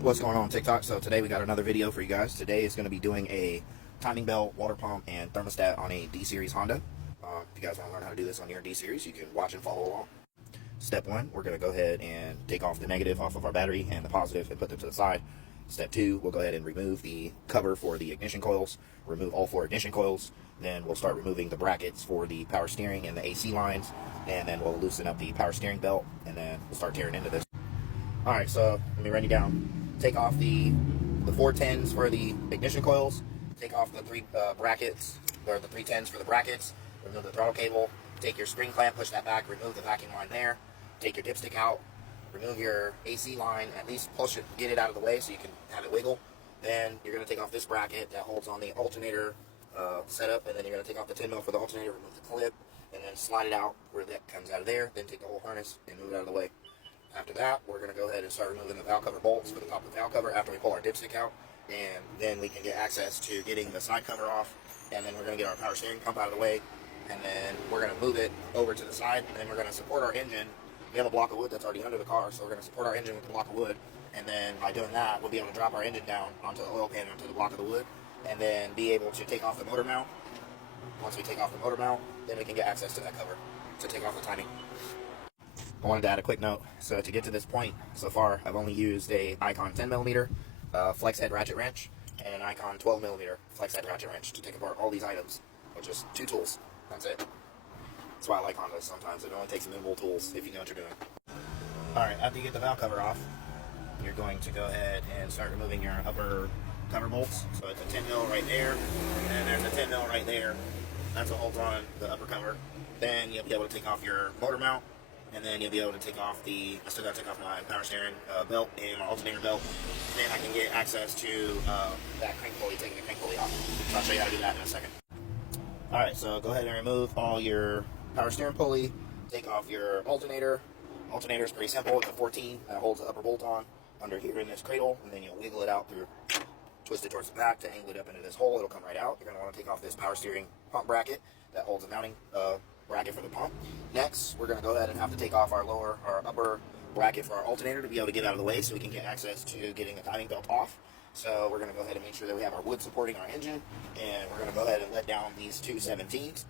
What's going on TikTok? So today we got another video for you guys. Today is going to be doing a timing belt, water pump, and thermostat on a D-Series Honda. If you guys want to learn how to do this on your D-Series, you can watch and follow along. Step 1, we're going to go ahead and take off the negative off of our battery and the positive and put them to the side. Step 2, we'll go ahead and remove the cover for the ignition coils, remove all 4 ignition coils. Then we'll start removing the brackets for the power steering and the AC lines, and then we'll loosen up the power steering belt, and then we'll start tearing into this. Alright, so let me run you down. Take off the 410s for the ignition coils, take off the 3 brackets, or the 310s for the brackets, remove the throttle cable, take your spring clamp, push that back, remove the vacuum line there, take your dipstick out, remove your AC line, at least push it, get it out of the way so you can have it wiggle. Then you're going to take off this bracket that holds on the alternator setup, and then you're going to take off the 10 mil for the alternator, remove the clip, and then slide it out where that comes out of there, then take the whole harness and move it out of the way. After that, we're going to go ahead and start removing the valve cover bolts for the top of the valve cover after we pull our dipstick out, and then we can get access to getting the side cover off, and then we're going to get our power steering pump out of the way, and then we're going to move it over to the side, and then we're going to support our engine. We have a block of wood that's already under the car, so we're going to support our engine with the block of wood, and then by doing that, we'll be able to drop our engine down onto the oil pan, onto the block of the wood, and then be able to take off the motor mount. Once we take off the motor mount, then we can get access to that cover to take off the timing. I wanted to add a quick note. So to get to this point, so far, I've only used a Icon 10mm flex head ratchet wrench and an Icon 12mm flex head ratchet wrench to take apart all these items with just 2 tools. That's it. That's why I like Hondas sometimes. It only takes minimal tools if you know what you're doing. Alright, after you get the valve cover off, you're going to go ahead and start removing your upper cover bolts. So it's a 10 mil right there, and there's a 10 mil right there. That's what holds on the upper cover. Then you'll be able to take off your motor mount, and then you'll be able to take off I still got to take off my power steering belt and my alternator belt. Then I can get access to that crank pulley, taking the crank pulley off. So I'll show you how to do that in a second. Alright, so go ahead and remove all your power steering pulley, take off your alternator. Alternator is pretty simple. It's a 14 that holds the upper bolt on under here in this cradle, and then you'll wiggle it out through, twist it towards the back to angle it up into this hole. It'll come right out. You're going to want to take off this power steering pump bracket that holds the mounting bracket for the pump. Next, we're going to go ahead and have to take off our upper bracket for our alternator to be able to get out of the way so we can get access to getting the timing belt off. So we're going to go ahead and make sure that we have our wood supporting our engine, and we're going to go ahead and let down these 2 17s,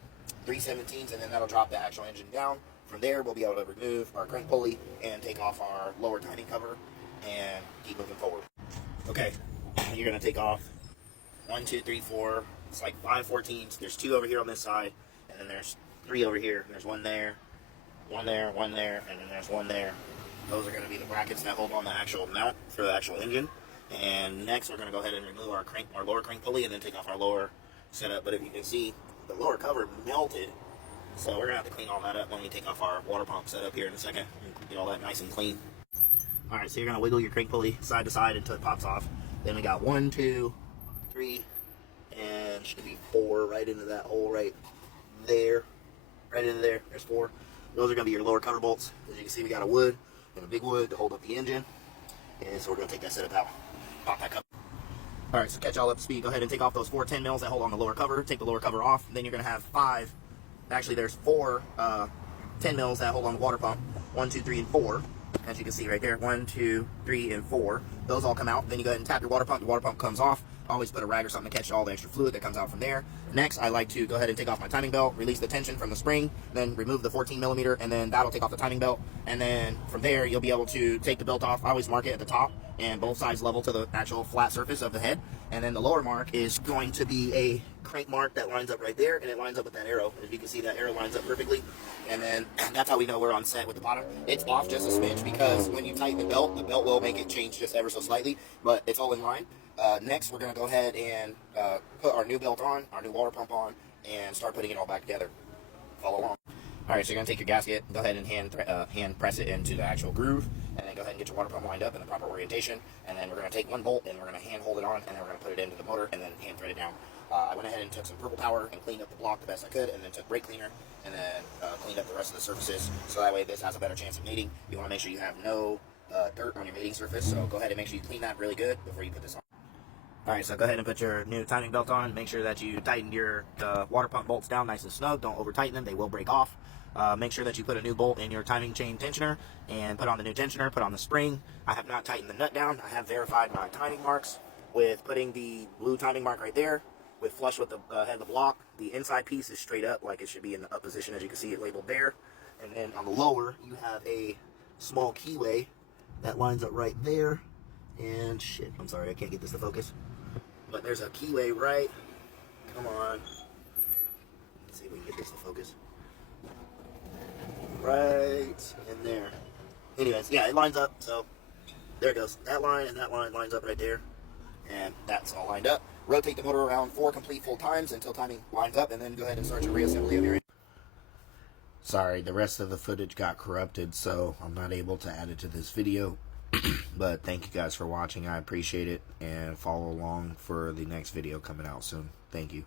3 17s, and then that'll drop the actual engine down. From there, we'll be able to remove our crank pulley and take off our lower timing cover and keep moving forward. Okay, you're going to take off 1, 2, 3, 4, it's like 5 14s. There's 2 over here on this side, and then there's 3 over here. There's 1 there, 1 there, 1 there, and then there's 1 there. Those are going to be the brackets that hold on the actual mount for the actual engine. And next, we're going to go ahead and remove our lower crank pulley, and then take off our lower setup. But if you can see, the lower cover melted, so we're going to have to clean all that up when we take off our water pump setup here in a second and get all that nice and clean. Alright, so you're going to wiggle your crank pulley side to side until it pops off. Then we got 1, 2, 3, and should be 4 right into that hole right there. Right into there. There's 4. Those are going to be your lower cover bolts. As you can see, we got a wood and a big wood to hold up the engine. And so we're going to take that setup out. Pop that cover. Alright, so catch all up to speed. Go ahead and take off those 4 10 mils that hold on the lower cover. Take the lower cover off. Then you're going to have 5. Actually, there's 4 10 mils that hold on the water pump. 1, 2, 3, and 4. As you can see right there. 1, 2, 3, and 4. Those all come out. Then you go ahead and tap your water pump. The water pump comes off. Always put a rag or something to catch all the extra fluid that comes out from there. Next, I like to go ahead and take off my timing belt, release the tension from the spring, then remove the 14mm, and then that'll take off the timing belt. And then from there, you'll be able to take the belt off. I always mark it at the top and both sides level to the actual flat surface of the head. And then the lower mark is going to be a crank mark that lines up right there, and it lines up with that arrow. As you can see, that arrow lines up perfectly. And then that's how we know we're on set with the bottom. It's off just a smidge because when you tighten the belt will make it change just ever so slightly, but it's all in line. Next, we're going to go ahead and put our new belt on, our new water pump on, and start putting it all back together. Follow along. Alright, so you're going to take your gasket, go ahead and hand press it into the actual groove, and then go ahead and get your water pump lined up in the proper orientation, and then we're going to take 1 bolt, and we're going to hand hold it on, and then we're going to put it into the motor, and then hand thread it down. I went ahead and took some purple power and cleaned up the block the best I could, and then took brake cleaner, and then cleaned up the rest of the surfaces, so that way this has a better chance of mating. You want to make sure you have no dirt on your mating surface, so go ahead and make sure you clean that really good before you put this on. Alright, so go ahead and put your new timing belt on. Make sure that you tighten your water pump bolts down nice and snug. Don't over tighten them, they will break off. Make sure that you put a new bolt in your timing chain tensioner and put on the new tensioner, put on the spring. I have not tightened the nut down. I have verified my timing marks with putting the blue timing mark right there with flush with the head of the block. The inside piece is straight up like it should be in the up position, as you can see it labeled there. And then on the lower, you have a small keyway that lines up right there. And shit, I'm sorry, I can't get this to focus. But there's a keyway right, come on. Let's see if we can get this to focus. Right in there. Anyways, yeah, it lines up, so there it goes. That line and that line lines up right there. And that's all lined up. Rotate the motor around 4 complete full times until timing lines up, and then go ahead and start your reassembly of your engine. Sorry, the rest of the footage got corrupted, so I'm not able to add it to this video. But thank you guys for watching. I appreciate it, and follow along for the next video coming out soon. Thank you.